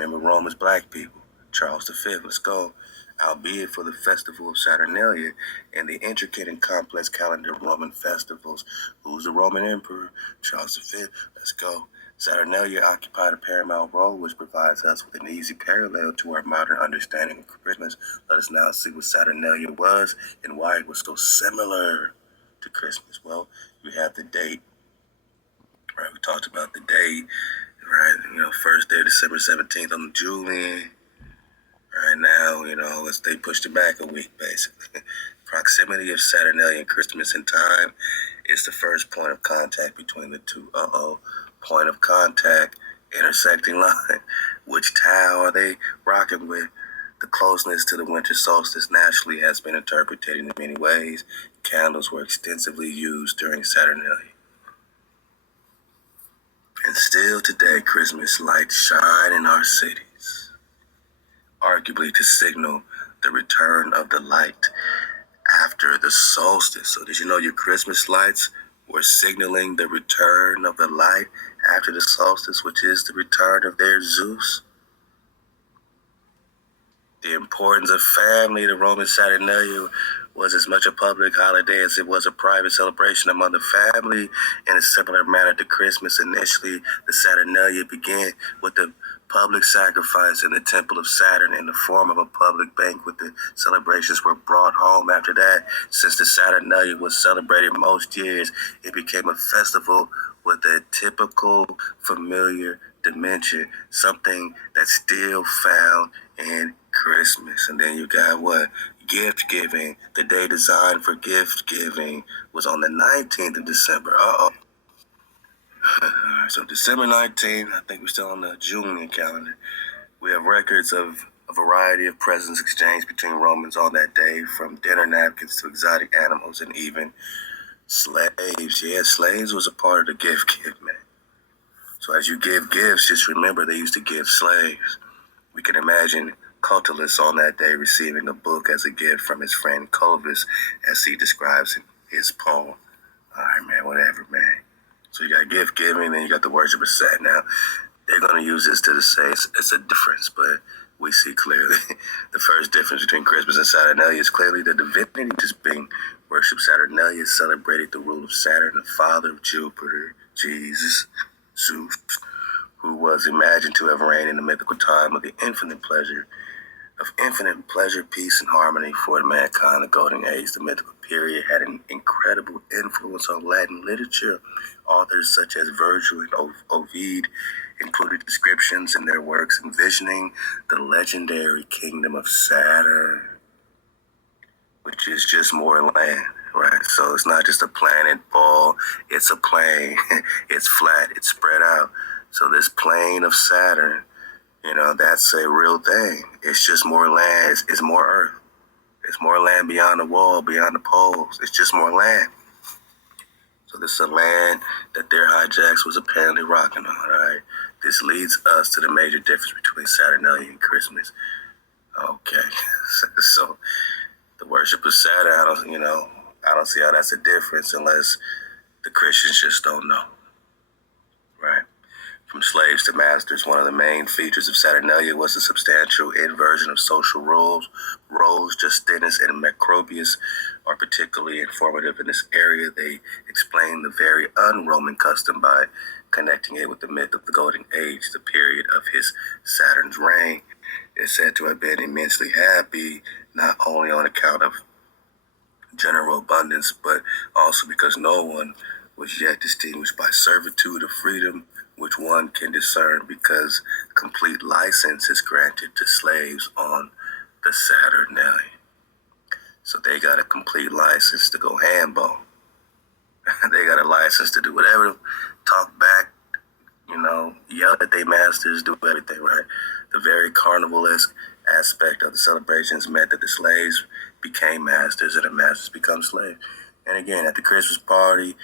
remember Rome as black people. Charles V, let's go. Albeit for the festival of Saturnalia and the intricate and complex calendar of Roman festivals. Who's the Roman emperor? Charles V, let's go. Saturnalia occupied a paramount role, which provides us with an easy parallel to our modern understanding of Christmas. Let us now see what Saturnalia was and why it was so similar to Christmas. Well, you have the date, right? We talked about the date, right? First day, December 17th on the Julian. Right now, they pushed it back a week, basically. Proximity of Saturnalia and Christmas in time is the first point of contact between the two. Point of contact, intersecting line. Which tau are they rocking with? The closeness to the winter solstice naturally has been interpreted in many ways. Candles were extensively used during Saturnalia. And still today, Christmas lights shine in our cities, arguably to signal the return of the light after the solstice. So did you know your Christmas lights were signaling the return of the light after the solstice, which is the return of their Zeus? The importance of family. The Roman Saturnalia was as much a public holiday as it was a private celebration among the family. In a similar manner to Christmas, initially, the Saturnalia began with the public sacrifice in the temple of Saturn in the form of a public banquet. The celebrations were brought home after that. Since the Saturnalia was celebrated most years, it became a festival with a typical familiar dimension, something that's still found in Christmas. And then you got what? Gift giving. The day designed for gift giving was on the 19th of December. So December 19th, I think we're still on the Julian calendar. We have records of a variety of presents exchanged between Romans on that day, from dinner napkins to exotic animals and even slaves. Yeah, slaves was a part of the gift give, man. So as you give gifts, just remember they used to give slaves. We can imagine Catullus on that day receiving a book as a gift from his friend Clovis, as he describes in his poem. All right, man, whatever, man. So you got gift giving, then you got the worship of Saturn. Now, they're going to use this to say it's a difference, but we see clearly the first difference between Christmas and Saturnalia is clearly the divinity just being worshipped. Saturnalia celebrated the rule of Saturn, the father of Jupiter, Jesus, Zeus, who was imagined to have reigned in the mythical time of infinite pleasure, peace, and harmony for mankind. The Golden Age, the mythical period, had an incredible influence on Latin literature. Authors such as Virgil and Ovid included descriptions in their works envisioning the legendary kingdom of Saturn, which is just more land, right? So it's not just a planet ball, it's a plane. It's flat, it's spread out. So this plane of Saturn, that's a real thing. It's just more land, it's more earth. It's more land beyond the wall, beyond the poles. It's just more land. So this is a land that their hijacks was apparently rocking on, right? This leads us to the major difference between Saturnalia and Christmas. Okay, so the worship of Saturn, I don't see how that's a difference unless the Christians just don't know, right? From slaves to masters, one of the main features of Saturnalia was the substantial inversion of social roles. Justinus and Macrobius are particularly informative in this area. They explain the very un-Roman custom by connecting it with the myth of the Golden Age, the period of his Saturn's reign. It's said to have been immensely happy, not only on account of general abundance, but also because no one was yet distinguished by servitude or freedom, which one can discern because complete license is granted to slaves on the Saturnalia. So they got a complete license to go handball. They got a license to do whatever, talk back, yell at their masters, do everything, right? The very carnivalesque aspect of the celebrations meant that the slaves became masters and the masters become slaves. And again, at the Christmas party,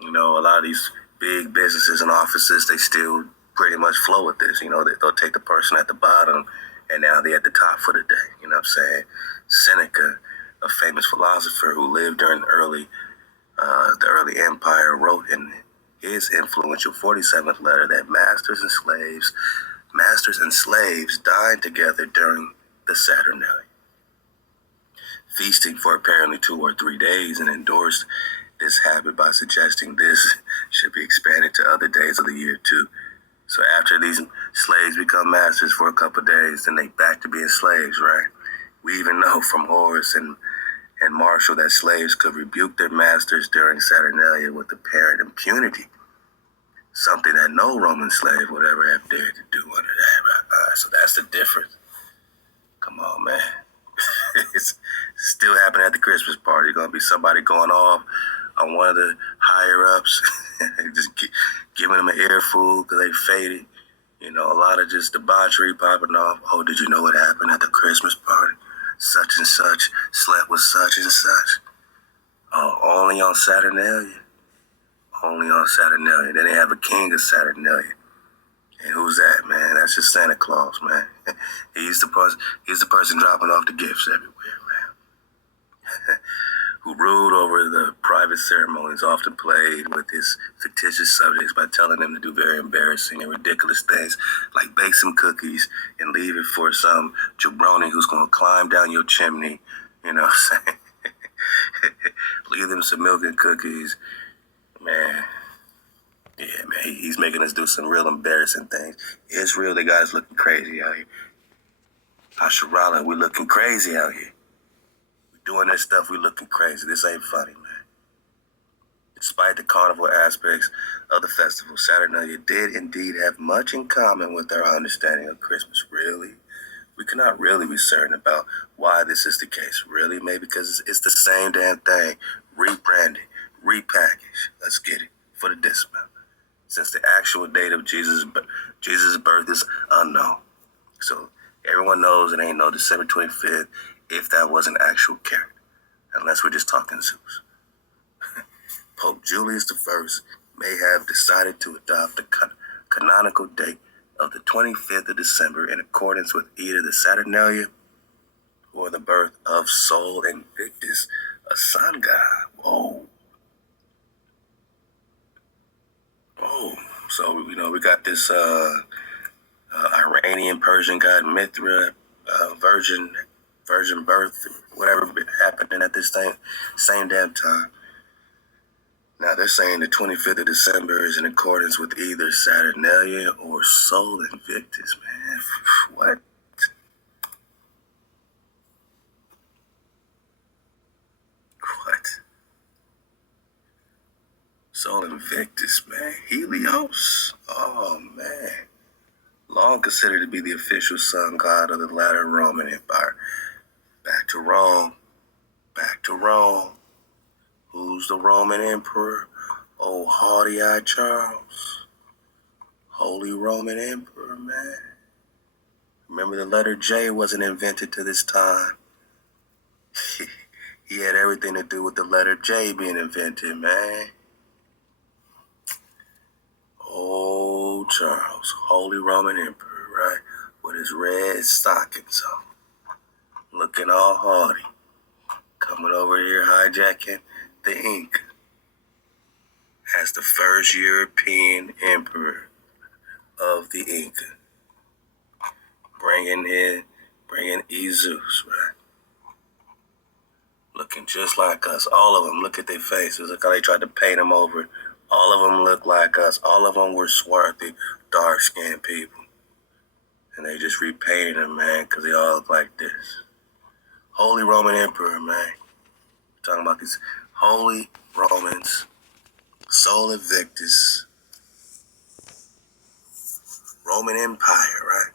a lot of these big businesses and offices, they still pretty much flow with this. They'll take the person at the bottom and now they're at the top for the day. You know what I'm saying? Seneca, a famous philosopher who lived during the early empire, wrote in his influential 47th letter that masters and slaves Masters and slaves dined together during the Saturnalia, feasting for apparently 2 or 3 days, and endorsed this habit by suggesting this should be expanded to other days of the year too. So after these slaves become masters for a couple of days, then they back to being slaves, right? We even know from Horace and Marshall that slaves could rebuke their masters during Saturnalia with apparent impunity, something that no Roman slave would ever have dared to do under that. So that's the difference. Come on, man. It's still happening at the Christmas party. Going to be somebody going off on one of the higher-ups, just giving them an earful because they faded. You know, a lot of just debauchery popping off. Oh, did you know what happened at the Christmas party? Such and such slept with such and such. Oh, only on Saturnalia. Only on Saturnalia. Then they have a king of Saturnalia. And who's that, man? That's just Santa Claus, man. He's the person dropping off the gifts everywhere, man. Who ruled over the private ceremonies, often played with his fictitious subjects by telling them to do very embarrassing and ridiculous things, like bake some cookies and leave it for some jabroni who's going to climb down your chimney, you know what I'm saying? Leave them some milk and cookies. Man, yeah, man, he's making us do some real embarrassing things. It's real, the guys looking crazy out here. Asherala, we looking crazy out here. Doing this stuff, we looking crazy. This ain't funny, man. Despite the carnival aspects of the festival, Saturnalia did indeed have much in common with our understanding of Christmas. Really? We cannot really be certain about why this is the case. Really? Maybe because it's the same damn thing. Rebranded, repackaged. Let's get it for the dismount. Since the actual date of Jesus' birth is unknown. So everyone knows it ain't no December 25th, if that was an actual character, unless we're just talking Zeus. Pope Julius I may have decided to adopt the canonical date of the 25th of December in accordance with either the Saturnalia or the birth of Sol Invictus, a sun god. Whoa. So, you know, we got this Iranian Persian god Mithra, virgin birth, whatever happening at this same damn time. Now they're saying the 25th of December is in accordance with either Saturnalia or Sol Invictus, man. What? Sol Invictus, man. Helios? Oh, man. Long considered to be the official sun god of the latter Roman Empire. Back to Rome. Who's the Roman emperor? Oh, haughty-eyed Charles. Holy Roman Emperor, man. Remember, the letter J wasn't invented to this time. He had everything to do with the letter J being invented, man. Oh, Charles, Holy Roman Emperor, right? With his red stockings on. Looking all haughty. Coming over here hijacking the Inca as the first European emperor of the Inca. Bringing Esus, right? Looking just like us. All of them, look at their faces. Look how they tried to paint them over. All of them look like us. All of them were swarthy, dark-skinned people. And they just repainted them, man, because they all look like this. Holy Roman Emperor, man. Talking about these holy Romans, Sol Invictus, Roman Empire, right?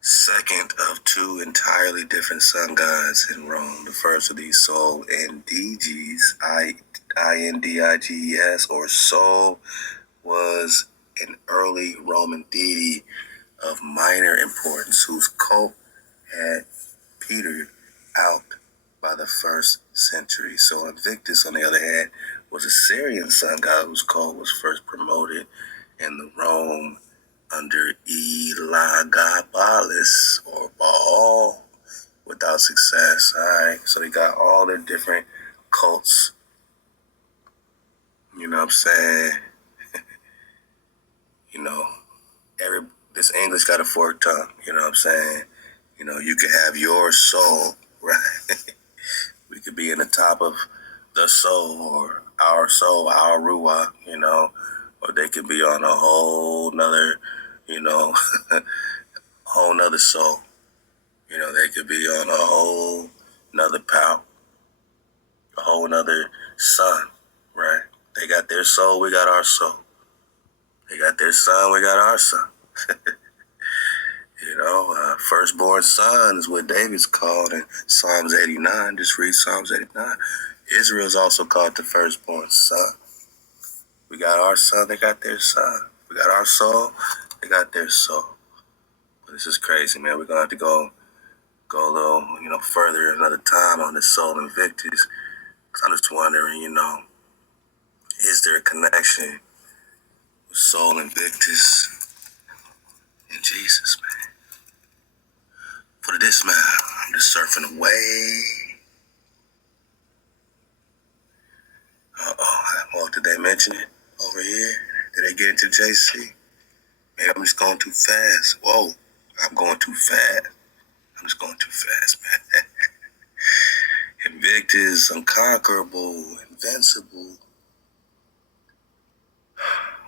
Second of two entirely different sun gods in Rome. The first of these, Sol Indiges, Indiges, or Sol, was an early Roman deity of minor importance whose cult had petered out by the 1st century. Sol Invictus, on the other hand, was a Syrian sun god whose cult was first promoted in the Rome under Elagabalus, or Baal, without success. All right, so they got all their different cults You know what I'm saying? You know, this English got a forked tongue. You know what I'm saying? You know, you can have your soul, right? We could be in the top of the soul or our soul, our ruach, you know, or they could be on a whole nother, you know, whole nother soul. You know, they could be on a whole nother power, a whole nother sun, right? They got their soul, we got our soul. They got their son, we got our son. You know, firstborn son is what David's called in Psalms 89. Just read Psalms 89. Israel is also called the firstborn son. We got our son, they got their son. We got our soul, they got their soul. But this is crazy, man. We're going to have to go a little, you know, further another time on this Soul Invictus. Because I'm just wondering, you know, is there a connection with Soul Invictus and Jesus, man? For this, man, I'm just surfing away. Well, did they mention it over here? Did they get into JC? Maybe I'm just going too fast. Whoa, I'm going too fast. I'm just going too fast, man. Invictus, unconquerable, invincible,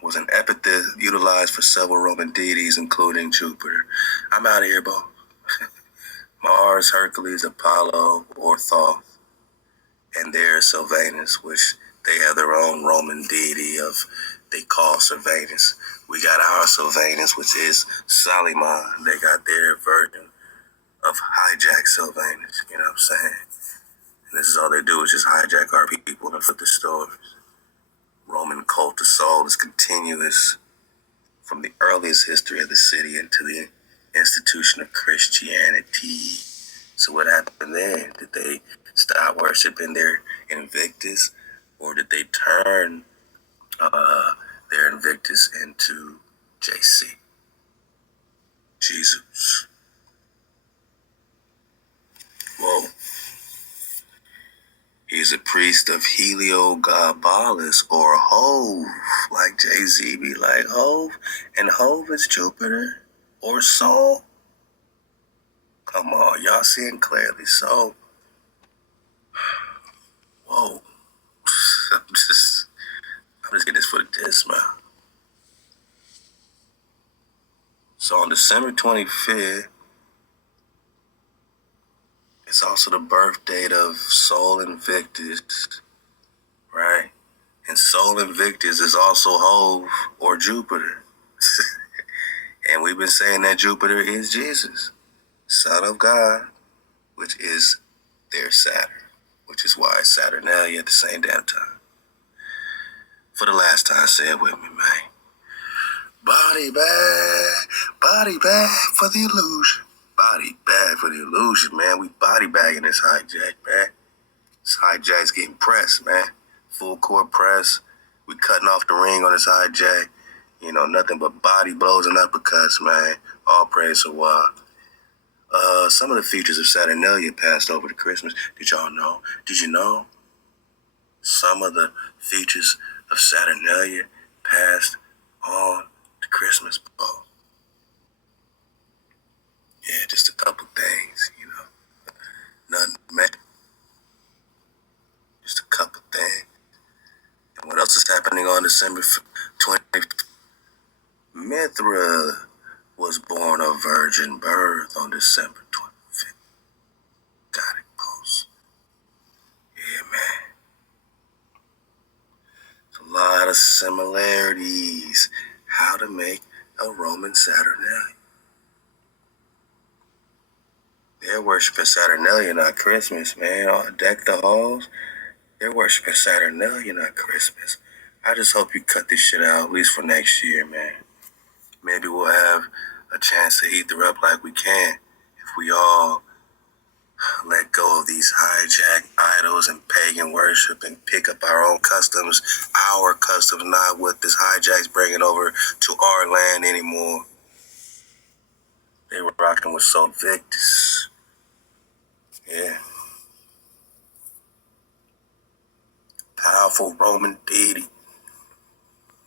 was an epithet utilized for several Roman deities, including Jupiter. I'm out of here, bro. Mars, Hercules, Apollo, or Thoth, and there's Sylvanus, which they have their own Roman deity of, they call Sylvanus. We got our Sylvanus, which is Soliman. They got their version of hijack Sylvanus, you know what I'm saying? And this is all they do is just hijack our people and flip the stories. Roman cult of soul is continuous from the earliest history of the city into the institution of Christianity. So what happened then? Did they stop worshiping their Invictus, or did they turn their Invictus into JC, Jesus? Whoa. He's a priest of Heliogabalus, or Hove, like Jay-Z be like Hove, and Hove is Jupiter or Sol. Come on, y'all seeing clearly. So, whoa, I'm just getting this for the diss, man. So on December 25th, it's also the birth date of Sol Invictus, right? And Sol Invictus is also Hove or Jupiter. And we've been saying that Jupiter is Jesus, Son of God, which is their Saturn, which is why it's Saturnalia at the same damn time. For the last time, say it with me, man. Body bag for the illusion. Body bag for the illusion, man. We body bagging this hijack, man. This hijack's getting pressed, man. Full court press. We cutting off the ring on this hijack. You know, nothing but body blows and uppercuts, man. All praise to Allah. Some of the features of Saturnalia passed over to Christmas. Did y'all know? Did you know? Some of the features of Saturnalia passed on to Christmas. Oh, yeah, just a couple things, you know. Nothing, man. Just a couple things. And what else is happening on December 20th? Mithra was born of virgin birth on December 25th. Got it, post. Yeah, man. A lot of similarities. How to make a Roman Saturnalia. They're worshiping Saturnalia, not Christmas, man. All deck the halls. They're worshiping Saturnalia, not Christmas. I just hope you cut this shit out, at least for next year, man. Maybe we'll have a chance to eat the up like we can if we all let go of these hijack idols and pagan worship and pick up our own customs, not what this hijack's bringing over to our land anymore. They were rocking with Sol Victus. Yeah. Powerful Roman deity.